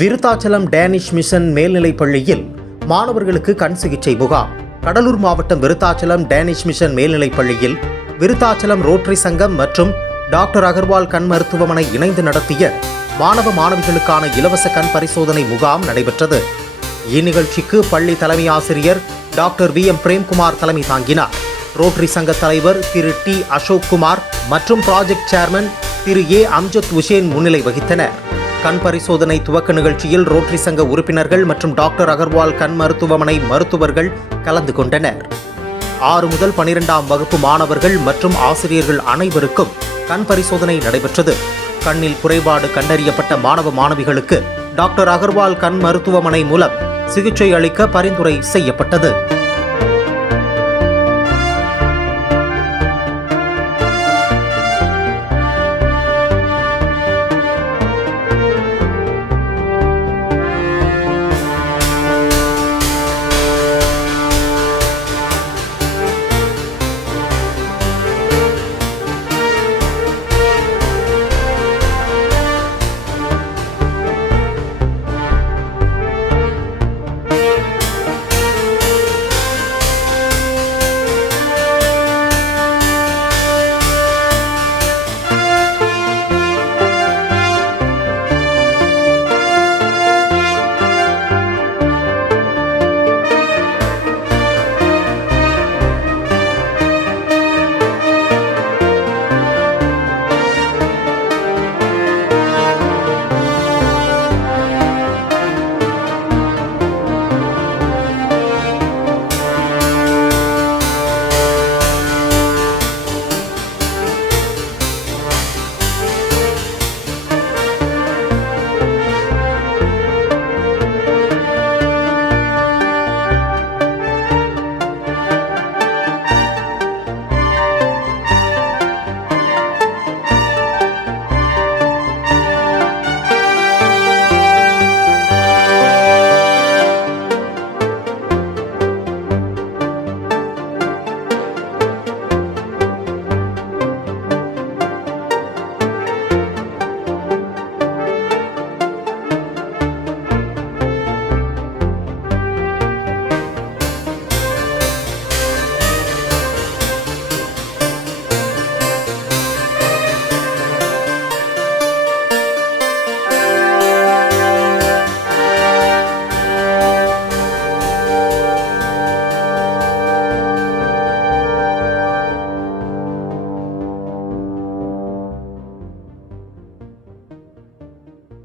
Virudhachalam Danish mission மேல்நிலைப் பள்ளியில் மாணவர்களுக்கு கண் சிகிச்சை முகாம். கடலூர் மாவட்டம் விருத்தாச்சலம் டேனிஷ் மிஷன் மேல்நிலைப் பள்ளியில் விருத்தாச்சலம் ரோட்டரி சங்கம் மற்றும் டாக்டர் அகர்வால் கண் மருத்துவமனை இணைந்து நடத்திய மாணவ மாணவிகளுக்கான இலவச கண் பரிசோதனை முகாம் நடைபெற்றது. இந்நிகழ்ச்சிக்கு பள்ளி தலைமை ஆசிரியர் டாக்டர் VM பிரேம்குமார் தலைமை தாங்கினார். ரோட்டரி சங்க தலைவர் திரு T அசோக் குமார் மற்றும் project chairman Thiru A Amjad Hussain முன்னிலை வகித்தனர். கண் பரிசோதனை துவக்க நிகழ்ச்சியில் ரோட்டரி சங்க உறுப்பினர்கள் மற்றும் டாக்டர் அகர்வால் கண் மருத்துவமனை மருத்துவர்கள் கலந்து கொண்டனர். 6 முதல் 12ஆம் வகுப்பு மாணவர்கள் மற்றும் ஆசிரியர்கள் அனைவருக்கும் கண் பரிசோதனை நடைபெற்றது. கண்ணில் குறைபாடு கண்டறியப்பட்ட மாணவ மாணவிகளுக்கு டாக்டர் அகர்வால் கண் மருத்துவமனை மூலம் சிகிச்சை அளிக்க பரிந்துரை செய்யப்பட்டது.